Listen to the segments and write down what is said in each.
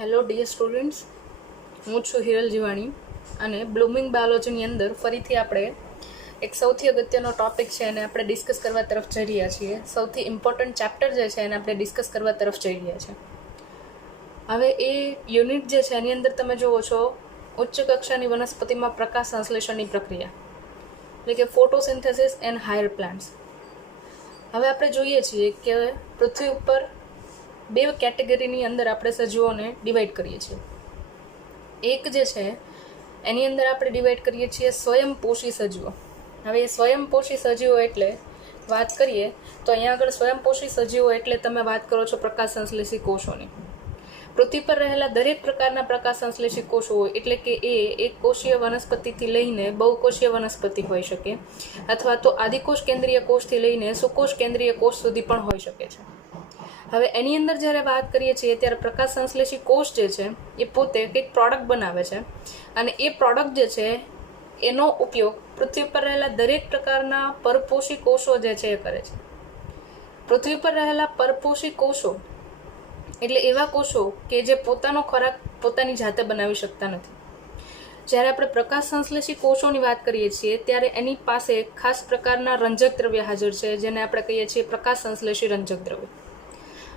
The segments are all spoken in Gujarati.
હેલો ડિયર સ્ટુડન્ટ્સ, હું છું હિરલ જીવાણી અને બ્લૂમિંગ બાયોલોજીની અંદર ફરીથી આપણે એક સૌથી અગત્યનો ટૉપિક છે એને આપણે ડિસ્કસ કરવા તરફ જઈ રહ્યા છીએ. સૌથી ઇમ્પોર્ટન્ટ ચેપ્ટર જે છે એને આપણે ડિસ્કસ કરવા તરફ જઈ રહ્યા છીએ. હવે એ યુનિટ જે છે એની અંદર તમે જુઓ છો ઉચ્ચ કક્ષાની વનસ્પતિમાં પ્રકાશ સંશ્લેષણની પ્રક્રિયા, એટલે કે ફોટોસિન્થેસિસ એન્ડ હાયર પ્લાન્ટ્સ. હવે આપણે જોઈએ છીએ કે પૃથ્વી ઉપર બે કેટેગરીની અંદર આપણે સજીવોને ડિવાઈડ કરીએ છીએ. એક જે છે એની અંદર આપણે ડિવાઈડ કરીએ છીએ સ્વયંપોષી સજીવો. હવે એ સ્વયંપોષી સજીવો એટલે વાત કરીએ તો અહીંયા આગળ સ્વયંપોષી સજીવો એટલે તમે વાત કરો છો પ્રકાશ સંશ્લેષી કોષોની. પૃથ્વી પર રહેલા દરેક પ્રકારના પ્રકાશ સંશ્લેષી કોષો એટલે કે એ એક કોષીય વનસ્પતિથી લઈને બહુકોષીય વનસ્પતિ હોઈ શકે, અથવા તો આદિકોષ કેન્દ્રીય કોષથી લઈને સુકોષ કેન્દ્રીય કોષ સુધી પણ હોઈ શકે છે. હવે એની અંદર જ્યારે વાત કરીએ છીએ ત્યારે પ્રકાશ સંશ્લેષી કોષ જે છે એ પોતે કંઈક પ્રોડક્ટ બનાવે છે અને એ પ્રોડક્ટ જે છે એનો ઉપયોગ પૃથ્વી પર રહેલા દરેક પ્રકારના પરપોષી કોષો જે છે એ કરે છે. પૃથ્વી પર રહેલા પરપોષી કોષો એટલે એવા કોષો કે જે પોતાનો ખોરાક પોતાની જાતે બનાવી શકતા નથી. જ્યારે આપણે પ્રકાશ સંશ્લેષી કોષોની વાત કરીએ છીએ ત્યારે એની પાસે ખાસ પ્રકારના રંજક દ્રવ્ય હાજર છે જેને આપણે કહીએ છીએ પ્રકાશ સંશ્લેષી રંજક દ્રવ્ય.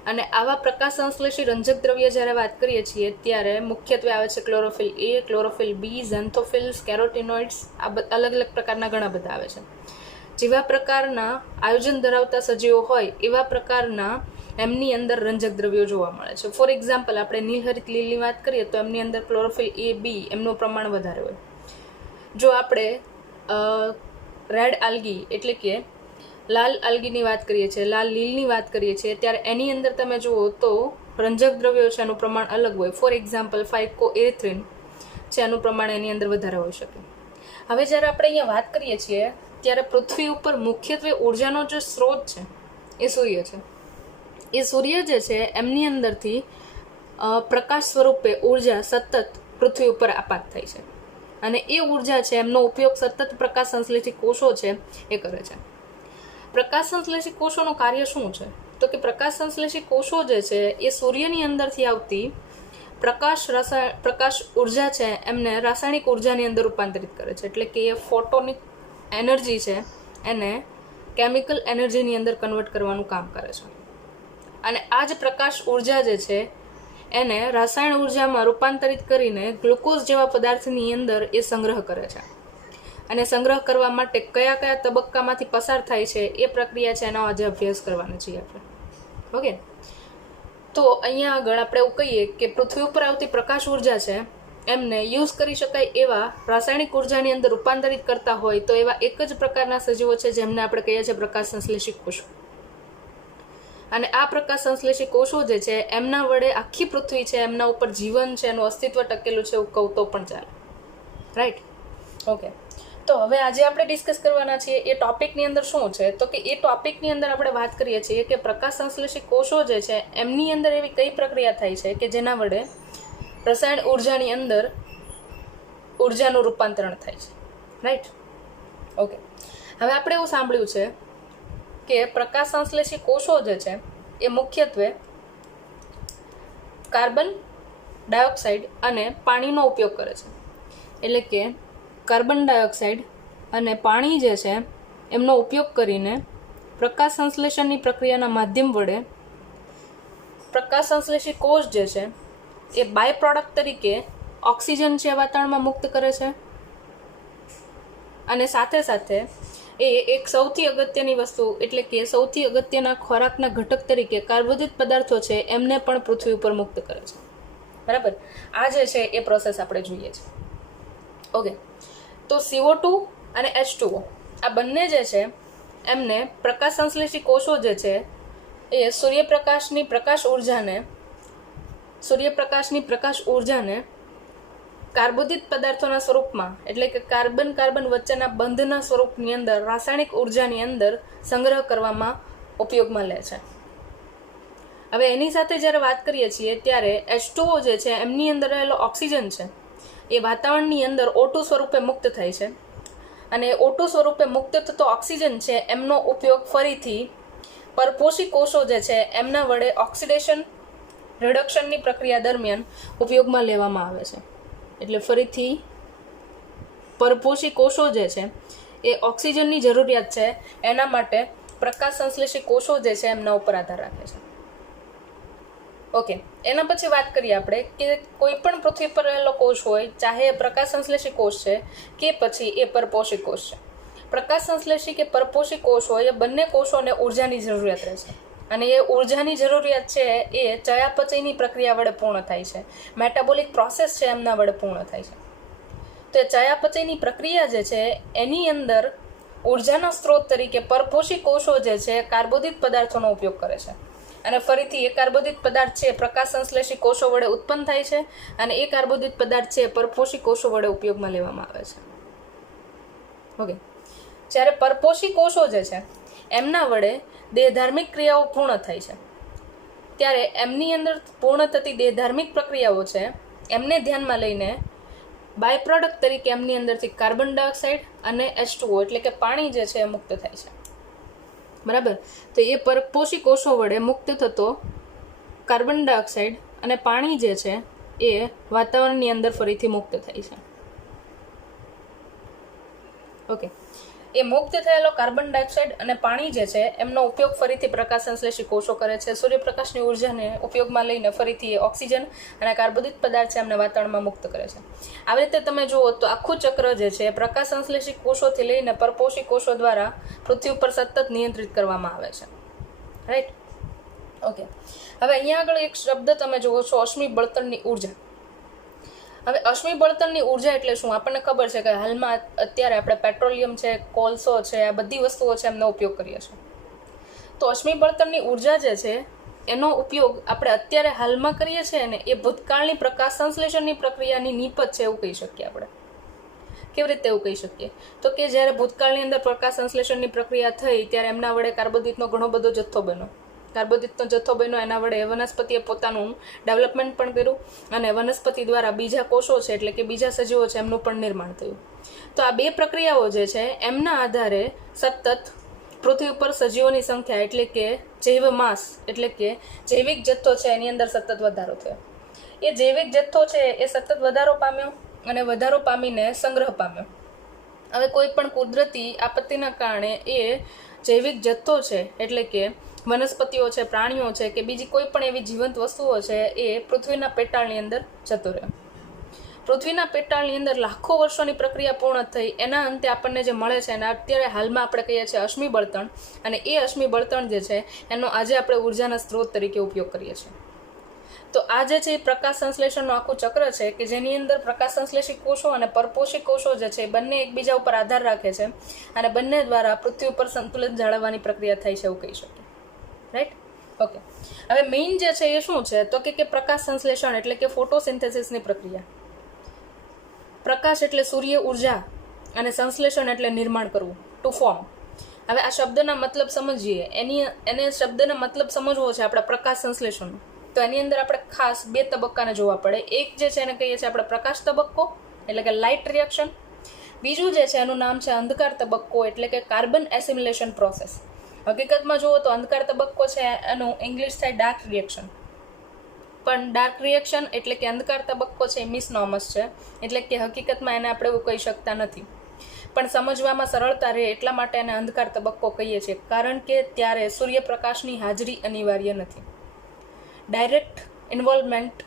અને આવા પ્રકાશ સંશ્લેષી રંજક દ્રવ્ય જ્યારે વાત કરીએ છીએ ત્યારે મુખ્યત્વે આવે છે ક્લોરોફિલ એ, ક્લોરોફિલ બી, ઝેન્થોફિલ્સ, કેરોટીનોઇડ્સ. આ અલગ અલગ પ્રકારના ઘણા બધા આવે છે. જેવા પ્રકારના આયોજન ધરાવતા સજીવો હોય એવા પ્રકારના એમની અંદર રંજક દ્રવ્યો જોવા મળે છે. ફોર એક્ઝામ્પલ આપણે નીલહરિત લીલની વાત કરીએ તો એમની અંદર ક્લોરોફિલ એ, બી એમનું પ્રમાણ વધારે હોય. જો આપણે રેડ આલ્ગી એટલે કે લાલ આલ્ગીની વાત કરીએ છીએ, લાલ લીલની વાત કરીએ છીએ ત્યારે એની અંદર તમે જુઓ તો રંજક દ્રવ્યો છે એનું પ્રમાણ અલગ હોય. ફોર એક્ઝામ્પલ ફાઇકોએથ્રિન છે એનું પ્રમાણ એની અંદર વધારે હોઈ શકે. હવે જ્યારે આપણે અહીંયા વાત કરીએ છીએ ત્યારે પૃથ્વી ઉપર મુખ્યત્વે ઉર્જાનો જે સ્ત્રોત છે એ સૂર્ય છે. એ સૂર્ય જે છે એમની અંદરથી પ્રકાશ સ્વરૂપે ઉર્જા સતત પૃથ્વી ઉપર આપાત થાય છે અને એ ઉર્જા છે એમનો ઉપયોગ સતત પ્રકાશ સંશ્લેષી કોષો છે એ કરે છે. પ્રકાશ સંશ્લેષી કોષોનું કાર્ય શું છે? તો કે પ્રકાશ સંશ્લેષી કોષો જે છે એ સૂર્યની અંદરથી આવતી પ્રકાશ ઉર્જા છે એમને રાસાયણિક ઉર્જાની અંદર રૂપાંતરિત કરે છે. એટલે કે એ ફોટોનિક એનર્જી છે એને કેમિકલ એનર્જીની અંદર કન્વર્ટ કરવાનું કામ કરે છે. અને આ જ પ્રકાશ ઉર્જા જે છે એને રાસાયણ ઉર્જામાં રૂપાંતરિત કરીને ગ્લુકોઝ જેવા પદાર્થની અંદર એ સંગ્રહ કરે છે. અને સંગ્રહ કરવા માટે કયા કયા તબક્કામાંથી પસાર થાય છે એ પ્રક્રિયા છે એનો આજે અભ્યાસ કરવાનો છીએ આપણે. ઓકે, તો અહીંયા આગળ આપણે એવું કહીએ કે પૃથ્વી ઉપર આવતી પ્રકાશ ઉર્જા છે એમને યુઝ કરી શકાય એવા રાસાયણિક ઉર્જાની અંદર રૂપાંતરિત કરતા હોય તો એવા એક જ પ્રકારના સજીવો છે જેમને આપણે કહીએ છીએ પ્રકાશ સંશ્લેષી કોષો. અને આ પ્રકાશ સંશ્લેષી કોષો જે છે એમના વડે આખી પૃથ્વી છે એમના ઉપર જીવન છે એનું અસ્તિત્વ ટકેલું છે એવું કહું તો પણ ચાલે. રાઈટ? ઓકે, તો હવે આજે આપણે ડિસ્કસ કરવાના છીએ એ ટોપિકની અંદર શું છે તો કે એ ટોપિકની અંદર આપણે વાત કરીએ છીએ કે પ્રકાશ સંશ્લેષી કોષો જે છે એમની અંદર એવી કઈ પ્રક્રિયા થાય છે કે જેના વડે રસાયણ ઉર્જાની અંદર ઉર્જાનું રૂપાંતરણ થાય છે. રાઈટ? ઓકે, હવે આપણે એવું સાંભળ્યું છે કે પ્રકાશ સંશ્લેષી કોષો જે છે એ મુખ્યત્વે કાર્બન ડાયોક્સાઇડ અને પાણીનો ઉપયોગ કરે છે. એટલે કે કાર્બન ડાયોક્સાઇડ અને પાણી જે છે એમનો ઉપયોગ કરીને પ્રકાશ સંશ્લેષણની પ્રક્રિયાના માધ્યમ વડે પ્રકાશ સંશ્લેષી કોષ જે છે એ બાય પ્રોડક્ટ તરીકે ઓક્સિજન છે વાતાવરણમાં મુક્ત કરે છે અને સાથે સાથે એ એક સૌથી અગત્યની વસ્તુ એટલે કે સૌથી અગત્યના ખોરાકના ઘટક તરીકે કાર્બોદિત પદાર્થો છે એમને પણ પૃથ્વી ઉપર મુક્ત કરે છે. બરાબર? આ જે છે એ પ્રોસેસ આપણે જોઈએ છે. ઓકે, તો CO2 અને H2O આ બંને જે છે એમને પ્રકાશ સંશ્લેષી કોષો જે છે એ સૂર્યપ્રકાશની પ્રકાશ ઉર્જાને કાર્બોદિત પદાર્થોના સ્વરૂપમાં એટલે કે કાર્બન વચ્ચેના બંધના સ્વરૂપની અંદર રાસાયણિક ઉર્જાની અંદર સંગ્રહ કરવામાં ઉપયોગમાં લે છે. હવે એની સાથે જ્યારે વાત કરીએ છીએ ત્યારે H2O જે છે એમની અંદર રહેલો ઓક્સિજન છે એ વાતાવરણની અંદર O2 સ્વરૂપે મુક્ત થાય છે અને O2 સ્વરૂપે મુક્ત થતો ઓક્સિજન છે એમનો ઉપયોગ ફરીથી પરપોષી કોષો જે છે એમના વડે ઓક્સિડેશન રિડક્શનની પ્રક્રિયા દરમિયાન ઉપયોગમાં લેવામાં આવે છે. એટલે ફરીથી પરપોષી કોષો જે છે એ ઓક્સિજનની જરૂરિયાત છે, એના માટે પ્રકાશ સંશ્લેષી કોષો જે છે એમના ઉપર આધાર રાખે છે. ઓકે, એના પછી વાત કરીએ આપણે કે કોઈ પણ પૃથ્વી પર રહેલો કોષ હોય, ચાહે એ પ્રકાશ સંશ્લેષી કોષ છે કે પછી એ પરપોષી કોષ છે. પ્રકાશ સંશ્લેષી કે પરપોષી કોષ હોય એ બંને કોષોને ઉર્જાની જરૂરિયાત રહે છે, અને એ ઉર્જાની જરૂરિયાત છે એ ચયાપચયની પ્રક્રિયા વડે પૂર્ણ થાય છે. મેટાબોલિક પ્રોસેસ છે એમના વડે પૂર્ણ થાય છે. તો એ ચયાપચયની પ્રક્રિયા જે છે એની અંદર ઉર્જાના સ્ત્રોત તરીકે પરપોષી કોષો જે છે કાર્બોદિત પદાર્થોનો ઉપયોગ કરે છે, અને ફરીથી એ કાર્બોદિત પદાર્થ છે પ્રકાશ સંશ્લેષી કોષો વડે ઉત્પન્ન થાય છે, અને એ કાર્બોદિત પદાર્થ છે પરપોષી કોષો વડે ઉપયોગમાં લેવામાં આવે છે. ઓકે, જ્યારે પરપોષી કોષો જે છે એમના વડે દેહધાર્મિક ક્રિયાઓ પૂર્ણ થાય છે, ત્યારે એમની અંદર પૂર્ણ થતી દેહધાર્મિક પ્રક્રિયાઓ છે એમને ધ્યાનમાં લઈને બાય પ્રોડક્ટ તરીકે એમની અંદરથી કાર્બન ડાયોક્સાઇડ અને H2O એટલે કે પાણી જે છે એ મુક્ત થાય છે. બરાબર, તો એ પરપોષી કોષો વડે મુક્ત થતો કાર્બન ડાયોક્સાઇડ અને પાણી જે છે એ વાતાવરણની અંદર ફરીથી મુક્ત થાય છે. ઓકે, એ મુક્ત થયેલો કાર્બન ડાયોક્સાઇડ અને પાણી જે છે એમનો ઉપયોગ ફરીથી પ્રકાશ સંશ્લેષી કોષો કરે છે. સૂર્યપ્રકાશની ઉર્જાને ઉપયોગમાં લઈને ફરીથી ઓક્સિજન અને કાર્બોદિત પદાર્થ છે એમને વાતાવરણમાં મુક્ત કરે છે. આવી રીતે તમે જુઓ તો આખું ચક્ર જે છે પ્રકાશ સંશ્લેષી કોષોથી લઈને પરપોષી કોષો દ્વારા પૃથ્વી ઉપર સતત નિયંત્રિત કરવામાં આવે છે. રાઈટ? ઓકે, હવે અહીંયા આગળ એક શબ્દ તમે જુઓ છો, અશ્મિ બળતણની ઉર્જા. હવે અશ્મિ બળતણની ઉર્જા એટલે શું? આપણને ખબર છે કે હાલમાં અત્યારે આપણે પેટ્રોલિયમ છે, કોલસો છે, આ બધી વસ્તુઓ છે એમનો ઉપયોગ કરીએ છીએ. તો અશ્મિ બળતણની ઉર્જા જે છે એનો ઉપયોગ આપણે અત્યારે હાલમાં કરીએ છીએ ને એ ભૂતકાળની પ્રકાશ સંશ્લેષણની પ્રક્રિયાની નીપજ છે એવું કહી શકીએ આપણે. કેવી રીતે એવું કહી શકીએ? તો કે જ્યારે ભૂતકાળની અંદર પ્રકાશ સંશ્લેષણની પ્રક્રિયા થઈ ત્યારે એમના વડે કાર્બોદિતનો ઘણો બધો જથ્થો બન્યો. કાર્બોદિતનો જથ્થો બન્યો, એના વડે વનસ્પતિએ પોતાનું ડેવલપમેન્ટ પણ કર્યું, અને વનસ્પતિ દ્વારા બીજા કોષો છે એટલે કે બીજા સજીવો છે એમનું પણ નિર્માણ થયું. તો આ બે પ્રક્રિયાઓ જે છે એમના આધારે સતત પૃથ્વી ઉપર સજીવોની સંખ્યા એટલે કે જૈવ માસ એટલે કે જૈવિક જથ્થો છે એની અંદર સતત વધારો થયો. એ જૈવિક જથ્થો છે એ સતત વધારો પામ્યો અને વધારો પામીને સંગ્રહ પામ્યો. હવે કોઈ પણ કુદરતી આપત્તિના કારણે એ જૈવિક જથ્થો છે એટલે કે વનસ્પતિઓ છે, પ્રાણીઓ છે કે બીજી કોઈ પણ એવી જીવંત વસ્તુઓ છે એ પૃથ્વીના પેટાળની અંદર જતો રહ્યો. પૃથ્વીના પેટાળની અંદર લાખો વર્ષોની પ્રક્રિયા પૂર્ણ થઈ, એના અંતે આપણને જે મળે છે એને અત્યારે હાલમાં આપણે કહીએ છીએ અશ્મિ બળતણ, અને એ અશ્મિ બળતણ જે છે એનો આજે આપણે ઉર્જાના સ્ત્રોત તરીકે ઉપયોગ કરીએ છીએ. તો આ જે છે પ્રકાશ સંશ્લેષણનું આખું ચક્ર છે કે જેની અંદર પ્રકાશ સંશ્લેષી કોષો અને પરપોષી કોષો જે છે બંને એકબીજા ઉપર આધાર રાખે છે, અને બંને દ્વારા પૃથ્વી ઉપર સંતુલન જાળવવાની પ્રક્રિયા થાય છે એવું કહી શકીએ. રાઈટ? ઓકે, હવે મેઇન જે છે એ શું છે તો કે પ્રકાશ સંશ્લેષણ એટલે કે ફોટોસિન્થેસિસની પ્રક્રિયા. પ્રકાશ એટલે સૂર્ય ઉર્જા અને સંશ્લેષણ એટલે નિર્માણ કરવું, ટુ ફોર્મ. હવે આ શબ્દના મતલબ સમજીએ, એને શબ્દનો મતલબ સમજવો છે આપણે પ્રકાશ સંશ્લેષણનો, તો એની અંદર આપણે ખાસ બે તબક્કાને જોવા પડે. એક જે છે એને કહીએ છીએ આપણે પ્રકાશ તબક્કો એટલે કે લાઇટ રિએક્શન. બીજું જે છે એનું નામ છે અંધકાર તબક્કો એટલે કે કાર્બન એસિમિલેશન પ્રોસેસ. હકીકતમાં જુઓ તો અંધકાર તબક્કો છે એનું ઇંગ્લિશ થાય ડાર્ક રિએક્શન, પણ ડાર્ક રિએક્શન એટલે કે અંધકાર તબક્કો છે એ મિસનોમસ છે, એટલે કે હકીકતમાં એને આપણે એવું કહી શકતા નથી, પણ સમજવામાં સરળતા રહે એટલા માટે એને અંધકાર તબક્કો કહીએ છીએ, કારણ કે ત્યારે સૂર્યપ્રકાશની હાજરી અનિવાર્ય નથી. ડાયરેક્ટ ઇન્વોલ્વમેન્ટ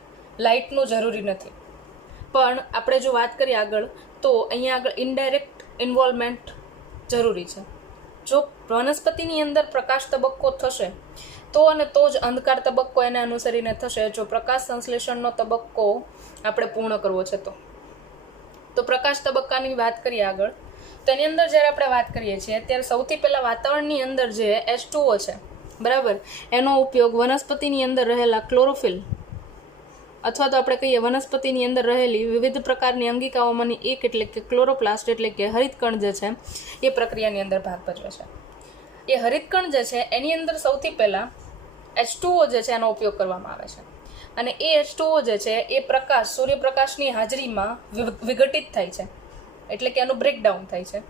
લાઇટનું જરૂરી નથી, પણ આપણે જો વાત કરીએ આગળ તો અહીંયા આગળ ઇનડાયરેક્ટ ઇન્વોલ્વમેન્ટ જરૂરી છે. જો વનસ્પતિની અંદર પ્રકાશ તબક્કો થશે તો અને તો જ અંધકાર તબક્કો એને અનુસરીને થશે, જો પ્રકાશ સંશ્લેષણનો તબક્કો આપણે પૂર્ણ કરવો છે તો પ્રકાશ તબક્કાની વાત કરીએ આગળ, તો એની અંદર જ્યારે આપણે વાત કરીએ છીએ ત્યારે સૌથી પહેલાં વાતાવરણની અંદર જે H2O છે, બરાબર, એનો ઉપયોગ વનસ્પતિની અંદર રહેલા ક્લોરોફિલ અથવા તો આપણે કહીએ વનસ્પતિની અંદર રહેલી વિવિધ પ્રકારની અંગિકાઓમાંની એક એટલે કે ક્લોરોપ્લાસ્ટ એટલે કે હરિતકણ જે છે એ પ્રક્રિયાની અંદર ભાગ ભજવે છે. એ હરિતકણ જે છે એની અંદર સૌથી પહેલાં H2O જે છે એનો ઉપયોગ કરવામાં આવે છે, અને એ H2O જે છે એ પ્રકાશ સૂર્યપ્રકાશની હાજરીમાં વિઘટિત થાય છે, એટલે કે એનું બ્રેકડાઉન થાય છે.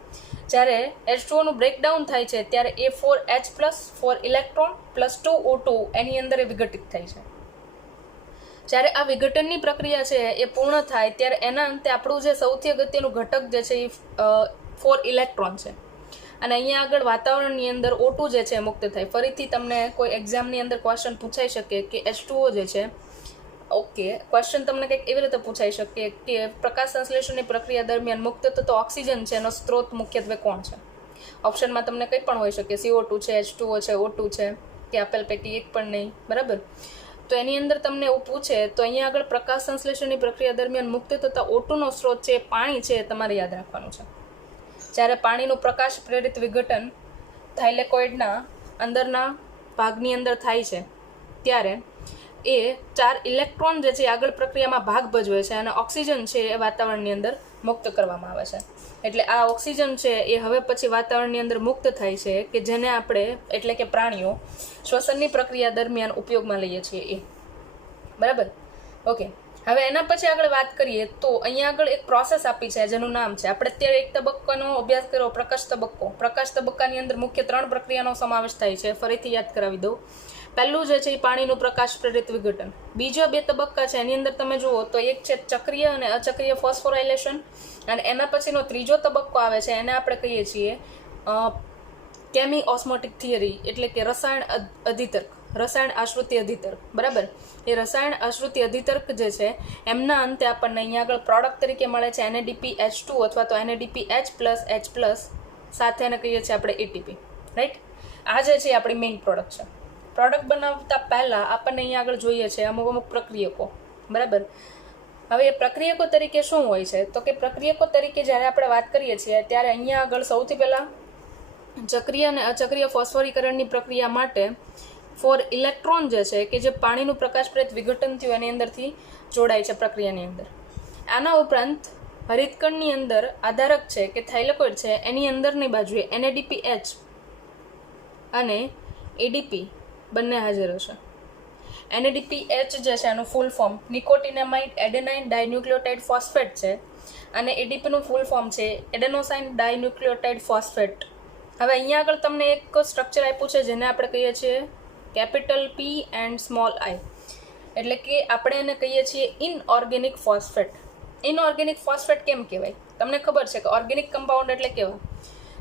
જ્યારે H2Oનું બ્રેકડાઉન થાય છે ત્યારે એ 4H+, 4 ઇલેક્ટ્રોન +2 O2 એની અંદર એ વિઘટિત થાય છે. જ્યારે આ વિઘટનની પ્રક્રિયા છે એ પૂર્ણ થાય ત્યારે એના અંતે આપણું જે સૌથી અગત્યનું ઘટક જે છે એ 4 ઇલેક્ટ્રોન છે. અને અહીંયા આગળ વાતાવરણની અંદર O2 જે છે મુક્ત થાય. ફરીથી તમને કોઈ એક્ઝામની અંદર ક્વેશ્ચન પૂછાઈ શકે કે H2O જે છે, ઓકે, ક્વેશ્ચન તમને કંઈક એવી રીતે પૂછાઈ શકે કે પ્રકાશ સંશ્લેષણની પ્રક્રિયા દરમિયાન મુક્ત થતો ઓક્સિજન છે એનો સ્ત્રોત મુખ્યત્વે કોણ છે? ઓપ્શનમાં તમને કંઈ પણ હોઈ શકે, CO2 છે, H2O છે, O2 છે, કે આપેલ પૈકી એક પણ નહીં, બરાબર? તો એની અંદર તમને એવું પૂછે તો અહીંયા આગળ પ્રકાશ સંશ્લેષણની પ્રક્રિયા દરમિયાન મુક્ત થતા O2નો સ્ત્રોત છે પાણી છે, એ તમારે યાદ રાખવાનું છે. જ્યારે પાણીનું પ્રકાશ પ્રેરિત વિઘટન થાઇલેકોઇડના અંદરના ભાગની અંદર થાય છે ત્યારે એ 4 ઇલેક્ટ્રોન જે છે આગળ પ્રક્રિયામાં ભાગ ભજવે છે અને ઓક્સિજન છે એ વાતાવરણની અંદર મુક્ત કરવામાં આવે છે. એટલે આ ઓક્સિજન છે એ હવે પછી વાતાવરણની અંદર મુક્ત થાય છે કે જેને આપણે એટલે કે પ્રાણીઓ શ્વસનની પ્રક્રિયા દરમિયાન ઉપયોગમાં લઈએ છીએ એ, બરાબર? ઓકે, હવે એના પછી આગળ વાત કરીએ તો અહીંયા આગળ એક પ્રોસેસ આપી છે જેનું નામ છે, આપણે અત્યારે એક તબક્કાનો અભ્યાસ કર્યો, પ્રકાશ તબક્કો. પ્રકાશ તબક્કાની અંદર મુખ્ય 3 પ્રક્રિયાનો સમાવેશ થાય છે. ફરીથી યાદ કરાવી દઉં. પહેલું જે છે એ પાણીનું પ્રકાશ પ્રેરિત વિઘટન. બીજા 2 તબક્કા છે એની અંદર તમે જુઓ તો એક છે ચક્રીય અને અચક્રીય ફોસ્ફોરાઇલેશન, અને એના પછીનો ત્રીજો તબક્કો આવે છે એને આપણે કહીએ છીએ કેમી ઓસ્મોટિક થિયરી, એટલે કે રસાયણ અધિતર્ક, રસાયણ આશ્રિત અધિતર્ક, બરાબર? એ રસાયણ આશ્રિત અધિતર્ક જે છે એમના અંતે આપણને અહીંયા આગળ પ્રોડક્ટ તરીકે મળે છે NADPH2 અથવા તો NADPH+H+ સાથે એને કહીએ છીએ આપણે ATP, રાઈટ? આ જે છે આપણી મેઇન પ્રોડક્ટ છે. પ્રોડક્ટ બનાવતા પહેલાં આપણને અહીંયા આગળ જોઈએ છે અમુક પ્રક્રિયકો, બરાબર? હવે એ પ્રક્રિયકો તરીકે શું હોય છે તો કે પ્રક્રિયકો તરીકે જ્યારે આપણે વાત કરીએ છીએ ત્યારે અહીંયા આગળ સૌથી પહેલાં ચક્રીય અને અચક્રીય ફોસ્ફોરીકરણની પ્રક્રિયા માટે 4 ઇલેક્ટ્રોન જે છે કે જે પાણીનું પ્રકાશ પ્રેરિત વિઘટન થયું એની અંદરથી જોડાય છે પ્રક્રિયાની અંદર. આના ઉપરાંત હરિતકણની અંદર આધારક છે કે થાઇલેકોઇડ છે એની અંદરની બાજુએ NADPH અને ADP બંને હાજર હશે. NADPH જે છે એનું ફૂલ ફોર્મ નિકોટિનામાઇડ એડેનાઇન ડાયન્યુક્લિયોટાઇડ ફોસ્ફેટ છે અને ADPનું ફૂલ ફોર્મ છે એડેનોસાઇન ડાયન્યુક્લિયોટાઇડ ફોસ્ફેટ. હવે અહીંયા આગળ તમને એક સ્ટ્રક્ચર આપ્યું છે જેને આપણે કહીએ છીએ capital P and small I, એટલે કે આપણે એને કહીએ છીએ ઇનઓર્ગેનિક ફોસ્ફેટ. ઇનઓર્ગેનિક ફોસ્ફેટ કેમ કહેવાય? તમને ખબર છે કે ઓર્ગેનિક કમ્પાઉન્ડ એટલે કેવા?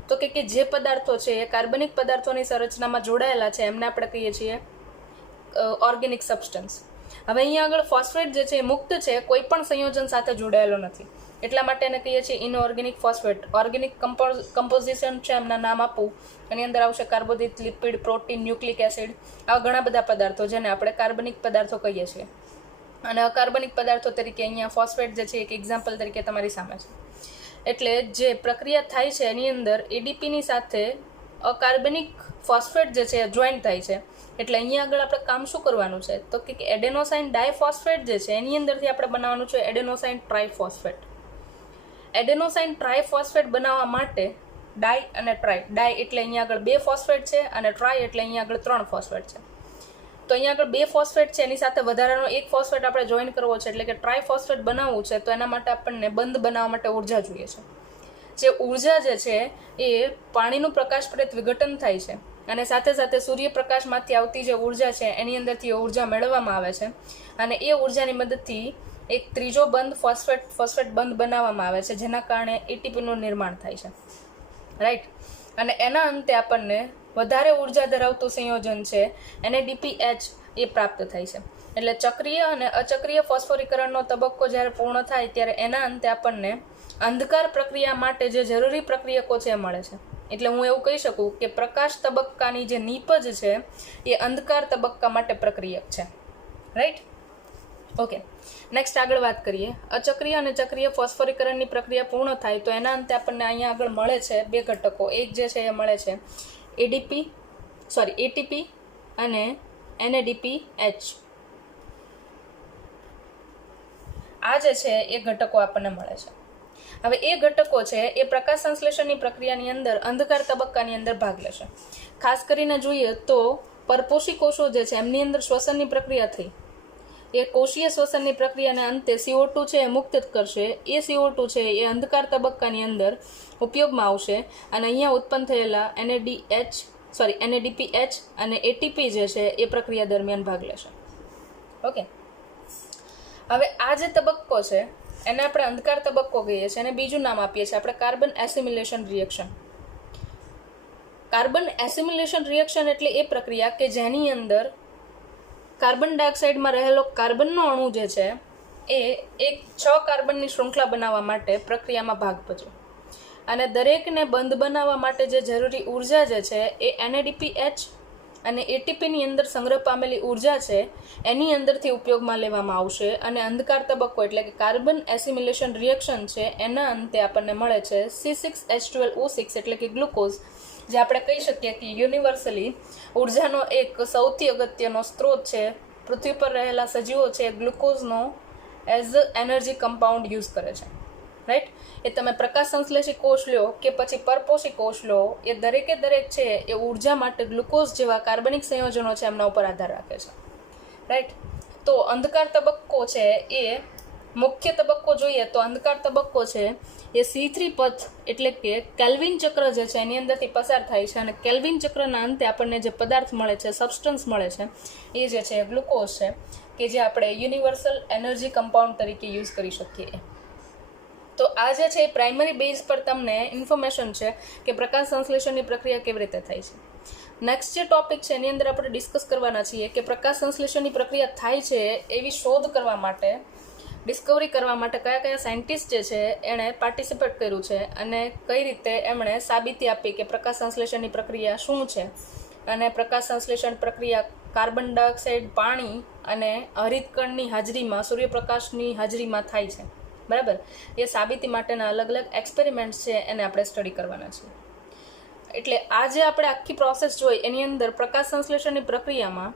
તો કે જે પદાર્થો છે એ કાર્બનિક પદાર્થોની સંરચનામાં જોડાયેલા છે એમને આપણે કહીએ છીએ ઓર્ગેનિક સબસ્ટન્સ. હવે અહીંયા આગળ ફોસ્ફેટ જે છે એ મુક્ત છે, કોઈ પણ સંયોજન સાથે જોડાયેલો નથી, એટલા માટે એને કહીએ છીએ ઇનઓર્ગેનિક ફોસ્ફેટ. ઓર્ગેનિક કમ્પોઝિશન છે એમના નામ આપું, એની અંદર આવશે કાર્બોદિત, લિપિડ, પ્રોટીન, ન્યુક્લિક એસિડ, આવા ઘણા બધા પદાર્થો જેને આપણે કાર્બનિક પદાર્થો કહીએ છીએ. અને અકાર્બનિક પદાર્થો તરીકે અહીંયા ફોસ્ફેટ જે છે એક એક્ઝામ્પલ તરીકે તમારી સામે છે. એટલે જે પ્રક્રિયા થાય છે એની અંદર ADPની સાથે અકાર્બનિક ફોસ્ફેટ જે છે જોઈન્ટ થાય છે. એટલે અહીંયા આગળ આપણે કામ શું કરવાનું છે તો કે એડેનોસાઇન ડાયફોસ્ફેટ જે છે એની અંદરથી આપણે બનાવવાનું છે એડેનોસાઇન ટ્રાઇફોસ્ફેટ. એડેનોસાઇન ટ્રાઇફોસ્ફેટ બનાવવા માટે ડાય અને ટ્રાય, ડાય એટલે અહીંયા આગળ 2 ફોસ્ફેટ છે અને ટ્રાય એટલે અહીંયા આગળ 3 ફોસ્ફેટ છે. તો અહીંયા આગળ 2 ફોસ્ફેટ છે એની સાથે વધારાનો 1 ફોસ્ફેટ આપણે જોઈન કરવો છે, એટલે કે ટ્રાઇફોસ્ફેટ બનાવવું છે. તો એના માટે આપણને બંધ બનાવવા માટે ઉર્જા જોઈએ છે. જે ઉર્જા જે છે એ પાણીનું પ્રકાશ પ્રેરિત વિઘટન થાય છે અને સાથે સાથે સૂર્યપ્રકાશમાંથી આવતી જે ઉર્જા છે એની અંદરથી એ ઉર્જા મેળવવામાં આવે છે અને એ ઉર્જાની મદદથી એક ત્રીજો બંધ ફોસ્ફેટ બંધ બનાવવામાં આવે છે, જેના કારણે ATPનું નિર્માણ થાય છે, રાઈટ? અને એના અંતે આપણને વધારે ઉર્જા ધરાવતું સંયોજન છે NADPH એ પ્રાપ્ત થાય છે. એટલે ચક્રીય અને અચક્રીય ફોસ્ફોરીકરણનો તબક્કો જ્યારે પૂર્ણ થાય ત્યારે એના અંતે આપણને અંધકાર પ્રક્રિયા માટે જે જરૂરી પ્રક્રિયકો છે એ મળે છે. એટલે હું એવું કહી શકું કે પ્રકાશ તબક્કાની જે નીપજ છે એ અંધકાર તબક્કા માટે પ્રક્રિયક છે, રાઈટ? ઓકે, નેક્સ્ટ આગળ વાત કરીએ. અચક્રીય અને ચક્રીય ફોસ્ફોરીકરણની પ્રક્રિયા પૂર્ણ થાય તો એના અંતે આપણને અહીંયા આગળ મળે છે 2 ઘટકો. એક જે છે એ મળે છે ATP અને NADPH. આ જે છે એ ઘટકો આપણને મળે છે. હવે એ ઘટકો છે એ પ્રકાશ સંશ્લેષણની પ્રક્રિયાની અંદર અંધકાર તબક્કાની અંદર ભાગ લેશે. ખાસ કરીને જોઈએ તો પરપોષી કોષો જે છે એમની અંદર શ્વસનની પ્રક્રિયા થઈ, એ કોષીય શ્વસનની પ્રક્રિયાના અંતે CO2 છે એ મુક્ત કરશે. એ CO2 છે એ અંધકાર તબક્કાની અંદર ઉપયોગમાં આવશે અને અહીંયા ઉત્પન્ન થયેલા NADPH અને ATP જે છે એ પ્રક્રિયા દરમિયાન ભાગ લેશે. ઓકે, હવે આ જે તબક્કો છે એને આપણે અંધકાર તબક્કો કહીએ છીએ, અને બીજું નામ આપીએ છીએ આપણે carbon assimilation reaction. Carbon assimilation reaction એટલે એ પ્રક્રિયા કે જેની અંદર કાર્બન ડાયોક્સાઇડમાં રહેલો કાર્બનનો અણુ જે છે એ એક 6 કાર્બનની શૃંખલા બનાવવા માટે પ્રક્રિયામાં ભાગ ભજવે, અને દરેકને બંધ બનાવવા માટે જે જરૂરી ઉર્જા જે છે એ NADPH અને ATPની અંદર સંગ્રહ પામેલી ઉર્જા છે એની અંદરથી ઉપયોગમાં લેવામાં આવશે. અને અંધકાર તબક્કો એટલે કે કાર્બન એસિમિલેશન રિએક્શન છે એના અંતે આપણને મળે છે C6H12O6 એટલે કે ગ્લુકોઝ, જે આપણે કહી શકીએ કે યુનિવર્સલી ઉર્જાનો એક સૌથી અગત્યનો સ્ત્રોત છે. પૃથ્વી પર રહેલા સજીવો છે ગ્લુકોઝનો એઝ એનર્જી કમ્પાઉન્ડ યુઝ કરે છે, રાઈટ. એ તમે પ્રકાશ સંશ્લેષી કોષ લો કે પછી પરપોષી કોષ લો, એ દરેકે દરેક છે એ ઉર્જા માટે ગ્લુકોઝ જેવા કાર્બનિક સંયોજનો છે એમના ઉપર આધાર રાખે છે, રાઈટ. તો અંધકાર તબક્કો છે એ મુખ્ય તબક્કો જોઈએ તો અંધકાર તબક્કો છે એ C3 પથ એટલે કે કેલ્વિન ચક્ર જે છે એની અંદરથી પસાર થાય છે, અને કેલ્વિન ચક્રના અંતે આપણને જે પદાર્થ મળે છે, સબસ્ટન્સ મળે છે, એ જે છે ગ્લુકોઝ છે, કે જે આપણે યુનિવર્સલ એનર્જી કમ્પાઉન્ડ તરીકે યુઝ કરી શકીએ. તો આ જે છે એ પ્રાઇમરી બેઝ પર તમને ઇન્ફોર્મેશન છે કે પ્રકાશ સંશ્લેષણની પ્રક્રિયા કેવી રીતે થાય છે. નેક્સ્ટ જે ટોપિક છે એની અંદર આપણે ડિસ્કસ કરવાના છીએ કે પ્રકાશ સંશ્લેષણની પ્રક્રિયા થાય છે એવી શોધ કરવા માટે, ડિસ્કવરી કરવા માટે કયા કયા સાયન્ટિસ્ટ જે છે એણે પાર્ટિસિપેટ કર્યું છે, અને કઈ રીતે એમણે સાબિતી આપી કે પ્રકાશ સંશ્લેષણની પ્રક્રિયા શું છે, અને પ્રકાશ સંશ્લેષણ પ્રક્રિયા કાર્બન ડાયોક્સાઇડ, પાણી અને હરિતકણની હાજરીમાં, સૂર્યપ્રકાશની હાજરીમાં થાય છે, બરાબર. એ સાબિતી માટેના અલગ અલગ એક્સપેરિમેન્ટ્સ છે એને આપણે સ્ટડી કરવાના છીએ. એટલે આ જે આપણે આખી પ્રોસેસ જોઈ એની અંદર પ્રકાશ સંશ્લેષણની પ્રક્રિયામાં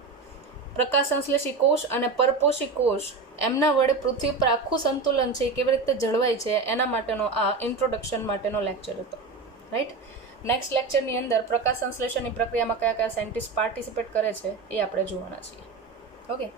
પ્રકાશ સંશ્લેષી કોષ અને પરપોષી કોષ એમના વડે પૃથ્વી પર આખું સંતુલન છે કેવી રીતે જળવાય છે એના માટેનો આ ઇન્ટ્રોડક્શન માટેનો લેક્ચર હતો, રાઈટ. નેક્સ્ટ લેક્ચરની અંદર પ્રકાશ સંશ્લેષણની પ્રક્રિયામાં કયા કયા સાયન્ટિસ્ટ પાર્ટિસિપેટ કરે છે એ આપણે જોવાના છીએ. ઓકે.